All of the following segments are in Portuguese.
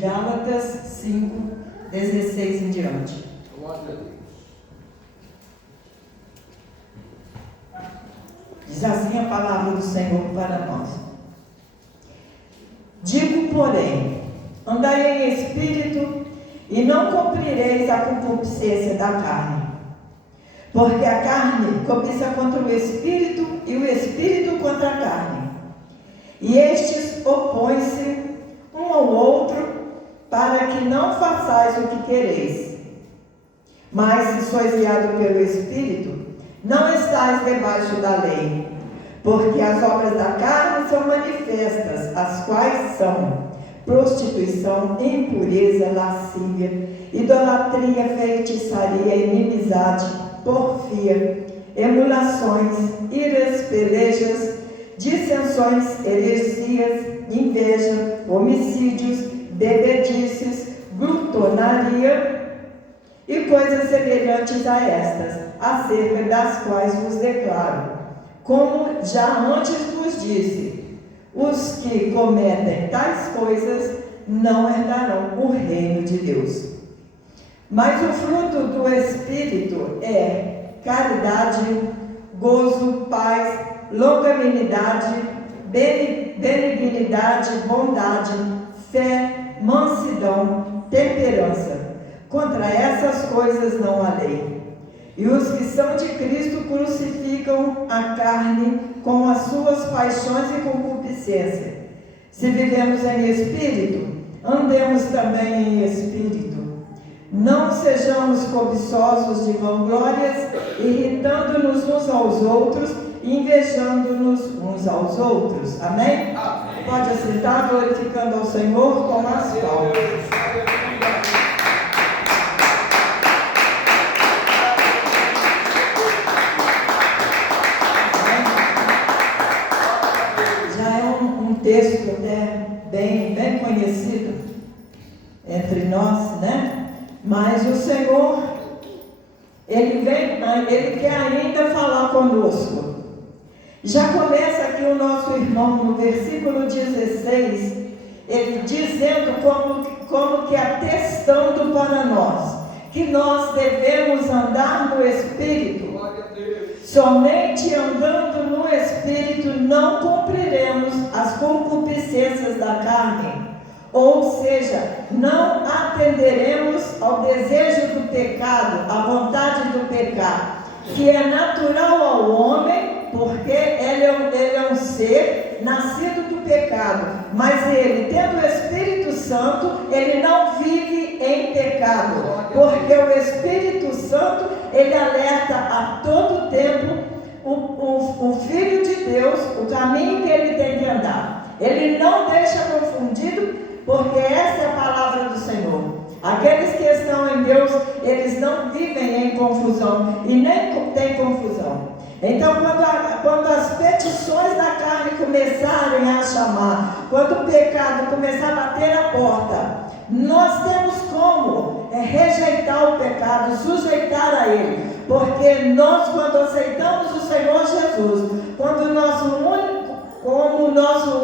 Gálatas 5, 16 em diante. Glória a Deus. Diz assim a palavra do Senhor para nós. Digo, porém, andai em espírito e não cumprireis a concupiscência da carne. Porque a carne cobiça contra o espírito e o espírito contra a carne. E estes opõem-se um ao outro para que não façais o que quereis. Mas se sois guiados pelo espírito, não estáis debaixo da lei. Porque as obras da carne são manifestas, as quais são prostituição, impureza, lascívia, idolatria, feitiçaria, inimizade, porfia, emulações, iras, pelejas, dissensões, heresias, inveja, homicídios, bebedices, glutonaria e coisas semelhantes a estas, acerca das quais vos declaro, como já antes vos disse, os que cometem tais coisas não herdarão o reino de Deus. Mas o fruto do Espírito é caridade, gozo, paz, longanimidade, benignidade, bondade, fé, mansidão, temperança. Contra essas coisas não há lei. E os que são de Cristo crucificam a carne com as suas paixões e concupiscência. Se vivemos em espírito, andemos também em espírito. Não sejamos cobiçosos de vanglórias, irritando-nos uns aos outros, invejando-nos uns aos outros. Amém? Amém. Pode assentar, glorificando ao Senhor com as palmas. Texto até bem conhecido entre nós, né? Mas o Senhor, Ele quer ainda falar conosco. Já começa aqui o nosso irmão no versículo 16, ele dizendo como que atestando para nós, que nós devemos andar no Espírito. Somente andando no Espírito não cumpriremos as concupiscências da carne, ou seja, não atenderemos ao desejo do pecado, à vontade do pecar, que é natural ao homem, porque ele é um ser nascido do pecado, mas ele, tendo o Espírito Santo, ele não vive em pecado, porque o Espírito Santo, ele alerta a todo tempo o Filho de Deus, o caminho que ele tem que andar. Ele não deixa confundido, porque essa é a palavra do Senhor. Aqueles que estão em Deus, eles não vivem em confusão e nem tem confusão. Então, quando as petições da carne começarem a chamar, quando o pecado começar a bater a porta, nós temos como rejeitar o pecado, sujeitar a ele, porque nós, quando aceitamos o Senhor Jesus, como nosso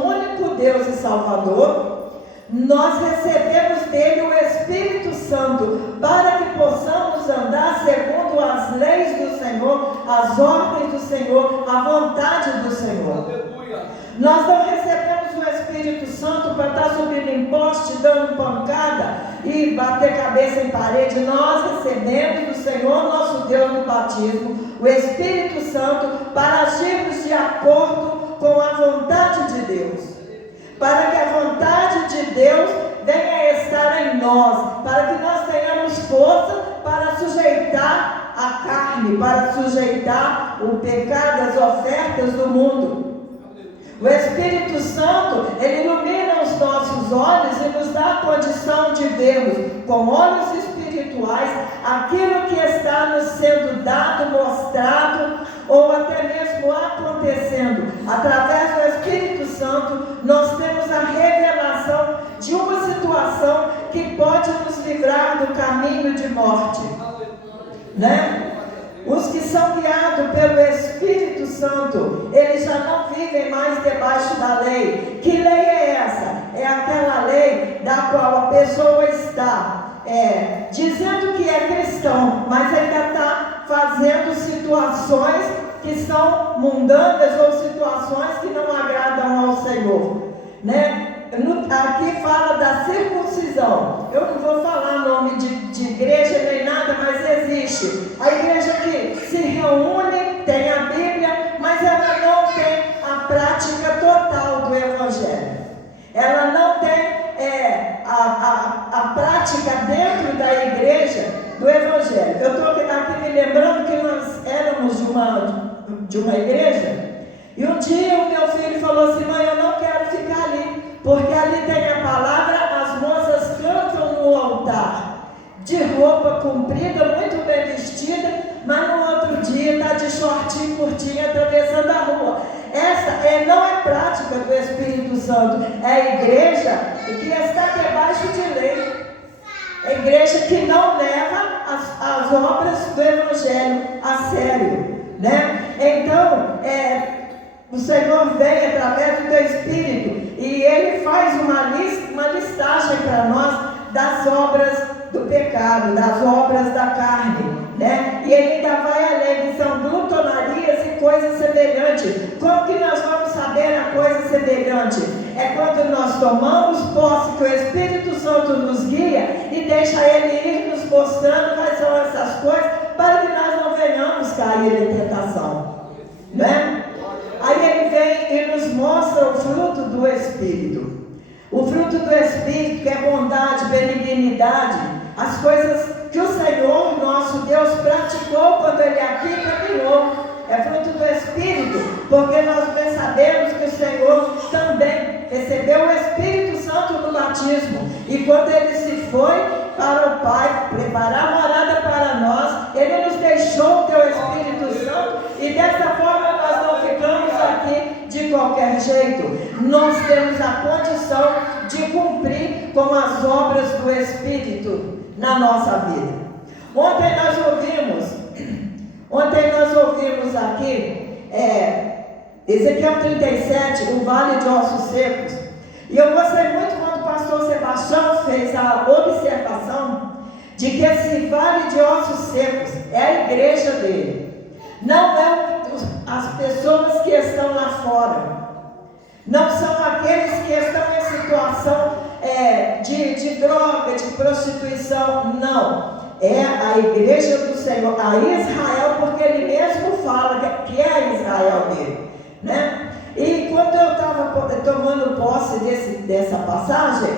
único Deus e Salvador, nós recebemos dele o Espírito Santo, para que possamos andar segundo as leis do Senhor, as ordens do Senhor, a vontade do Senhor. Aleluia. Nós não recebemos o Espírito Santo para estar subindo em poste, dando pancada e bater cabeça em parede. Nós recebemos do Senhor, nosso Deus, no batismo, o Espírito Santo, para agirmos de acordo com a vontade de Deus, para que a vontade de Deus venha estar em nós, para que nós tenhamos força para sujeitar a carne, para sujeitar o pecado, as ofertas do mundo. O Espírito Santo, ele ilumina os nossos olhos e nos dá a condição de vermos com olhos espirituais aquilo que está nos sendo dado, mostrado ou até mesmo acontecendo. Através do Espírito Santo, nós temos a revelação de uma situação que pode nos livrar do caminho de morte, né? Os que são guiados pelo Espírito Santo, eles já não vivem mais debaixo da lei. Que lei é essa? é aquela lei da qual a pessoa está dizendo que é cristão, mas ainda está fazendo situações que são mundanas ou situações que não agradam ao Senhor, né? Aqui fala da circuncisão. Eu não vou falar nome de igreja nem nada, mas existe a igreja que se reúne, tem a Bíblia, mas ela não tem a prática total do Evangelho. Ela não tem a prática dentro da igreja do Evangelho. Eu estou aqui me lembrando que nós éramos de uma igreja, e um dia o meu filho falou assim: mãe, eu não quero ficar ali, porque ali tem a palavra, as moças cantam no altar, de roupa comprida, muito bem vestida, mas no outro dia está de shortinho curtinho atravessando a rua. Essa não é prática do Espírito Santo, é a igreja que está debaixo de lei. É a igreja que não leva as obras do Evangelho a sério, né? Então, o Senhor vem através do teu Espírito e Ele faz uma listagem para nós das obras do pecado, das obras da carne, né? E Ele ainda vai além, que são glutonarias e coisas semelhantes. Como que nós vamos saber a coisa semelhante? É quando nós tomamos posse que o Espírito Santo nos guia e deixa Ele ir nos mostrando quais são essas coisas, para que nós não venhamos cair em tentação, né? Aí Ele vem e nos mostra o fruto do Espírito. O fruto do Espírito, que é bondade, benignidade, as coisas que o Senhor, nosso Deus, praticou quando Ele aqui caminhou. É fruto do Espírito, porque nós bem sabemos que o Senhor também recebeu o Espírito Santo no batismo. E quando Ele se foi para o Pai, preparar a morada para nós, Ele nos deixou o teu Espírito Santo, e dessa forma nós não ficamos aqui de qualquer jeito. Nós temos a condição de cumprir com as obras do Espírito na nossa vida. Ontem nós ouvimos aqui Ezequiel 37, o Vale de Ossos Secos. E eu gostei muito quando o pastor Sebastião fez a observação de que esse Vale de Ossos Secos é a igreja dele. Não é as pessoas que estão lá fora. Não são aqueles que estão em situação de droga, de prostituição. Não. É a igreja do Senhor, a Israel, porque Ele mesmo fala que é a Israel dele, né? E quando eu estava tomando posse dessa passagem,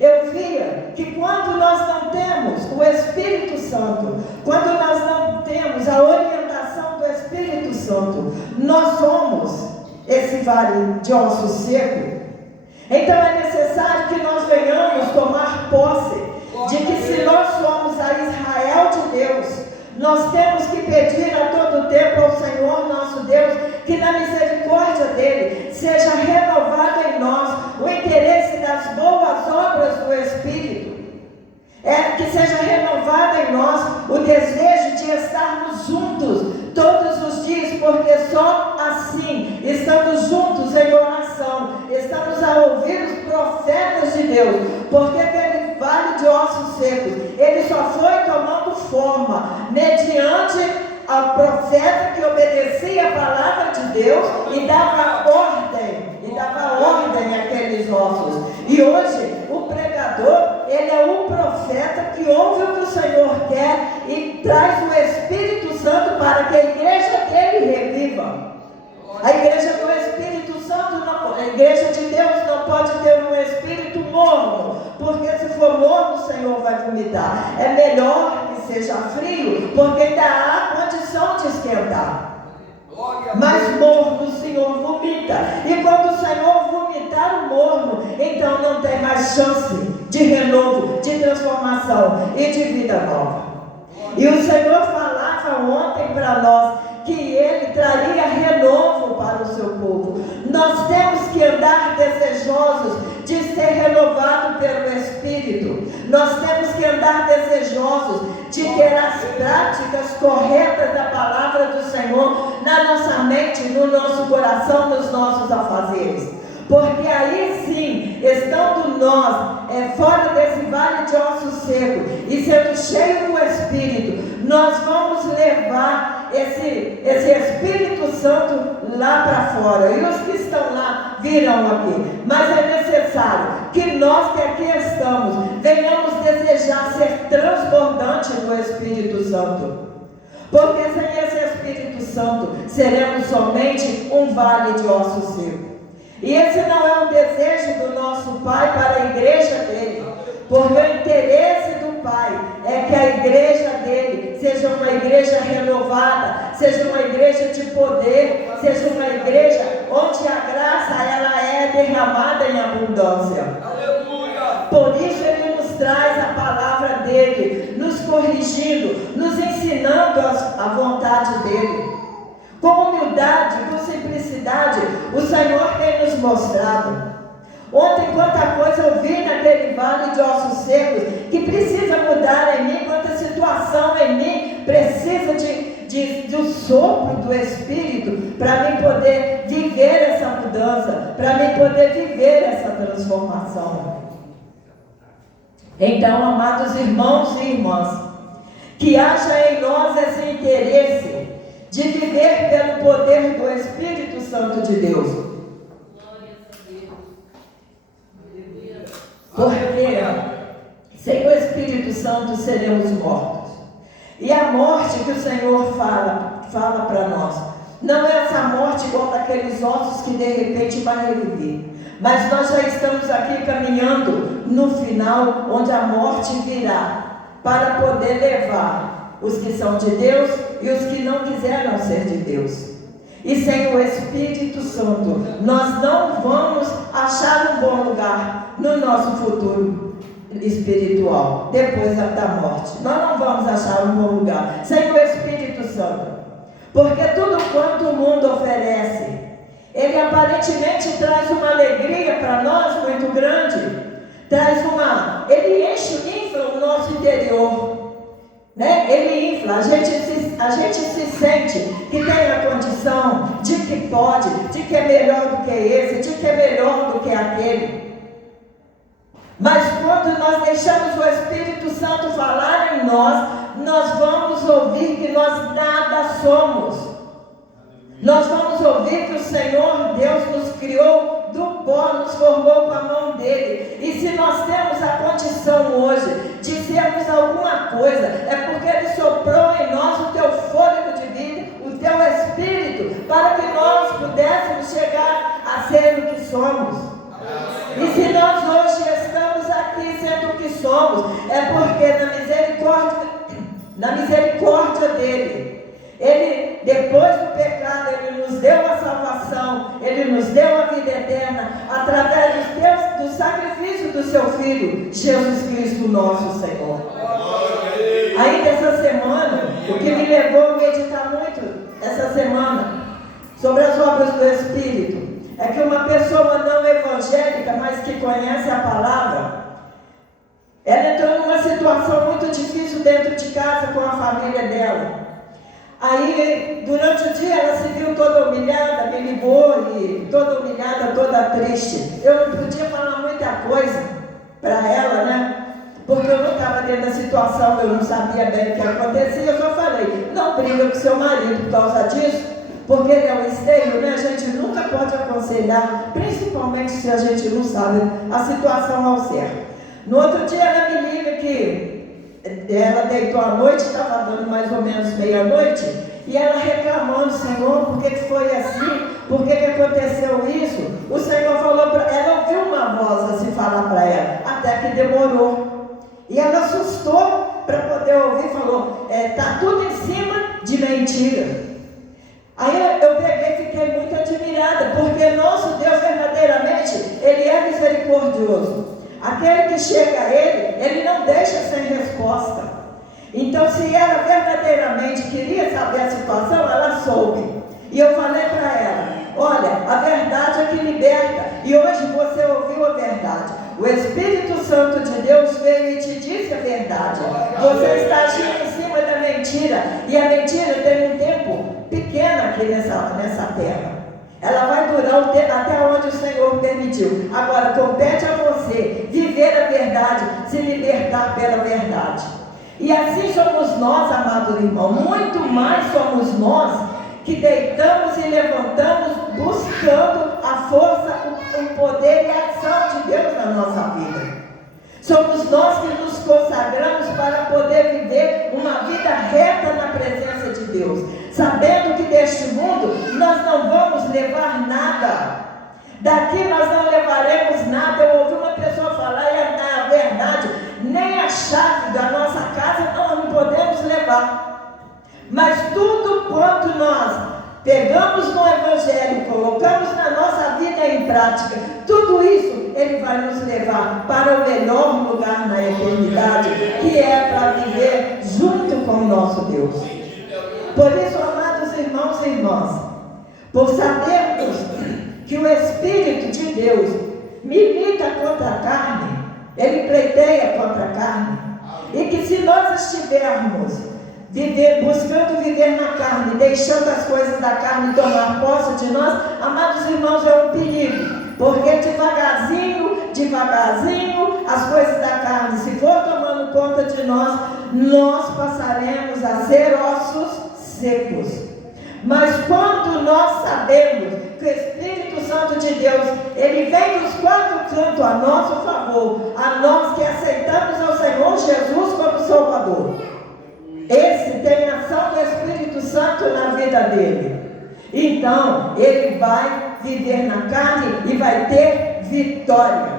eu via que quando nós não temos o Espírito Santo, quando nós não temos a orientação do Espírito Santo, nós somos esse vale de ossos secos. Então é necessário que nós venhamos tomar posse de que se nós somos a Israel de Deus, nós temos que pedir a todo tempo ao Senhor nosso Deus que na misericórdia dele seja renovado em nós o interesse das boas obras do Espírito, que seja renovado em nós o desejo de estarmos juntos todos os dias, porque só assim, estando juntos em oração, estamos a ouvir os profetas de Deus, porque aquele vale de ossos secos, ele só foi tomando forma mediante ao profeta que obedecia a palavra de Deus e dava ordem àqueles ossos. E hoje o pregador, ele é o profeta que ouve o que o Senhor quer e traz o Espírito Santo para que a igreja dele reviva. A igreja do Espírito Santo, a igreja de Deus não pode ter um espírito morno, porque se for morno o Senhor vai vomitar. É melhor que seja frio, porque ainda há condição de esquentar. Mas morno o Senhor vomita. E quando o Senhor vomitar o morno, então não tem mais chance de renovo, de transformação e de vida nova. E o Senhor falava ontem para nós que Ele traria renovo para o seu povo. Nós temos que andar desejosos de ser renovados pelo Espírito. Nós temos que andar desejosos de ter as práticas corretas da palavra do Senhor na nossa mente, no nosso coração, nos nossos afazeres. porque aí sim, estando nós fora desse vale de ossos secos e sendo cheio do Espírito, nós vamos levar esse Espírito Santo lá para fora, e os que estão lá virão aqui. Mas é necessário que nós que aqui estamos venhamos desejar ser transbordante do Espírito Santo, porque sem esse Espírito Santo seremos somente um vale de ossos secos. E esse não é um desejo do nosso Pai para a igreja dele, porque o interesse do Pai é que a igreja dele seja uma igreja renovada, seja uma igreja de poder, seja uma igreja onde a graça ela é derramada em abundância. Aleluia! Por isso ele nos traz a palavra dele, nos corrigindo, nos ensinando a vontade dele. Com humildade, com simplicidade, o Senhor tem nos mostrado. Ontem, quanta coisa eu vi naquele vale de ossos secos, que precisa mudar em mim, quanta situação em mim precisa do sopro do Espírito, para mim poder viver essa mudança, para mim poder viver essa transformação. Então, amados irmãos e irmãs, que haja em nós esse interesse de viver pelo poder do Espírito Santo de Deus. Porque sem o Espírito Santo seremos mortos. E a morte que o Senhor fala para nós, não é essa morte igual daqueles ossos que de repente vai reviver. Mas nós já estamos aqui caminhando no final, onde a morte virá, para poder levar os que são de Deus e os que não quiseram ser de Deus. E sem o Espírito Santo, nós não vamos achar um bom lugar no nosso futuro espiritual, depois da morte. Nós não vamos achar um bom lugar sem o Espírito Santo, porque tudo quanto o mundo oferece, ele aparentemente traz uma alegria para nós muito grande, ele infla o nosso interior, né? Ele infla, a gente se sente que tem a condição, de que pode, de que é melhor do que esse, de que é melhor do que aquele. Mas quando nós deixamos o Espírito Santo falar em nós vamos ouvir que nós nada somos. Nós vamos ouvir que o Senhor Deus nos criou do pó, nos formou com a mão dele. E se nós temos a condição hoje de sermos alguma coisa, é porque ele soprou em nós o teu fôlego de vida, o teu Espírito, para que nós pudéssemos chegar a ser o que somos. E se nós hoje estamos aqui sendo o que somos, é porque na misericórdia dele, ele, depois do pecado, ele nos deu a salvação, ele nos deu a vida eterna, através do sacrifício do seu Filho, Jesus Cristo nosso Senhor. Ainda essa semana, o que me levou a meditar muito essa semana sobre as obras do Espírito, é que uma pessoa não evangélica, mas que conhece a palavra, ela entrou numa situação muito difícil dentro de casa com a família dela. Aí, durante o dia, ela se viu toda humilhada, me ligou, e toda humilhada, toda triste. Eu não podia falar muita coisa para ela, né? Porque eu não estava dentro da situação, eu não sabia bem o que acontecia. Eu só falei, não briga com seu marido por causa disso, porque ele é um esteio, né? A gente nunca pode aconselhar, principalmente se a gente não sabe a situação ao certo. No outro dia, ela me liga que ela deitou à noite, estava dando mais ou menos meia-noite, e ela reclamando, Senhor, por que foi assim? Por que aconteceu isso? O Senhor falou para ela, ouviu uma voz assim falar para ela, até que demorou. E ela assustou para poder ouvir, falou, está tudo em cima de mentira. Aí eu peguei e fiquei muito admirada, porque nosso Deus verdadeiramente, ele é misericordioso. Aquele que chega a ele não deixa sem resposta. Então, se ela verdadeiramente queria saber a situação, ela soube. E eu falei para ela, olha, a verdade é que liberta. E hoje você ouviu a verdade. O Espírito Santo de Deus veio e te disse a verdade. Você está agindo em cima da mentira. E a mentira tem um tempo pequeno aqui nessa terra. Ela vai durar até onde o Senhor permitiu. Agora, compete a você viver a verdade, se libertar pela verdade. E assim somos nós, amado irmão, muito mais somos nós que deitamos e levantamos buscando a força, o poder e a ação de Deus na nossa vida. Somos nós que nos consagramos para poder viver uma vida reta na presença de Deus, sabendo que deste mundo nós não vamos levar nada. Daqui nós não levaremos nada. Eu ouvi uma pessoa falar, e a verdade, nem a chave da nossa casa nós não podemos levar. Mas tudo quanto nós pegamos no Evangelho, colocamos na nossa vida em prática, tudo isso Ele vai nos levar para o melhor lugar na eternidade, que é para viver junto com o nosso Deus. Por isso, amados irmãos e irmãs, por sabermos que o Espírito de Deus milita contra a carne, Ele pleiteia contra a carne, e que se nós estivermos buscando viver na carne, deixando as coisas da carne tomar posse de nós, amados irmãos, é um perigo, porque devagarzinho, as coisas da carne, se for tomando conta de nós passaremos a ser ossos secos. Mas quando nós sabemos que o Espírito Santo de Deus, Ele vem dos quatro cantos a nosso favor, a nós que aceitamos ao Senhor Jesus como Salvador, esse tem a ação do Espírito Santo na vida dele. Então, ele vai viver na carne e vai ter vitória.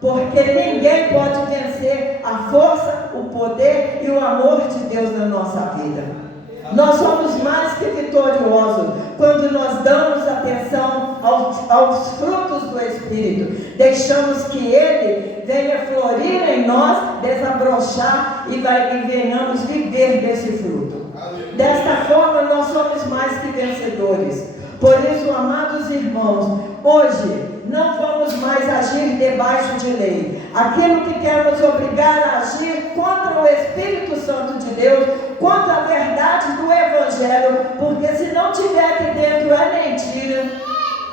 Porque ninguém pode vencer a força, o poder e o amor de Deus na nossa vida. Nós somos mais que vitoriosos quando nós damos atenção aos frutos do Espírito. Deixamos que Ele venha florir em nós, desabrochar e venhamos viver desse fruto. Desta forma nós somos mais que vencedores. Por isso, amados irmãos, hoje não vamos mais agir debaixo de lei. Aquilo que quer nos obrigar a agir contra o Espírito Santo de Deus, contra a verdade do Evangelho, porque se não tiver aqui dentro é mentira.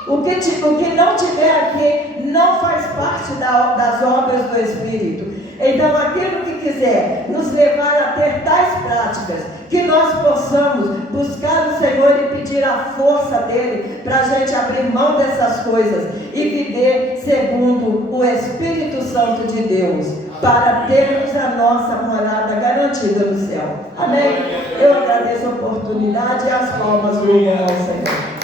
O que não tiver aqui não faz parte das obras do Espírito. Então, aquilo que quiser nos levar a ter tais práticas, que nós possamos buscar o Senhor e pedir a força dEle para a gente abrir mão dessas coisas e viver segundo o Espírito Santo de Deus, para termos a nossa morada garantida no céu. Amém? Eu agradeço a oportunidade e as palmas louvam ao Senhor.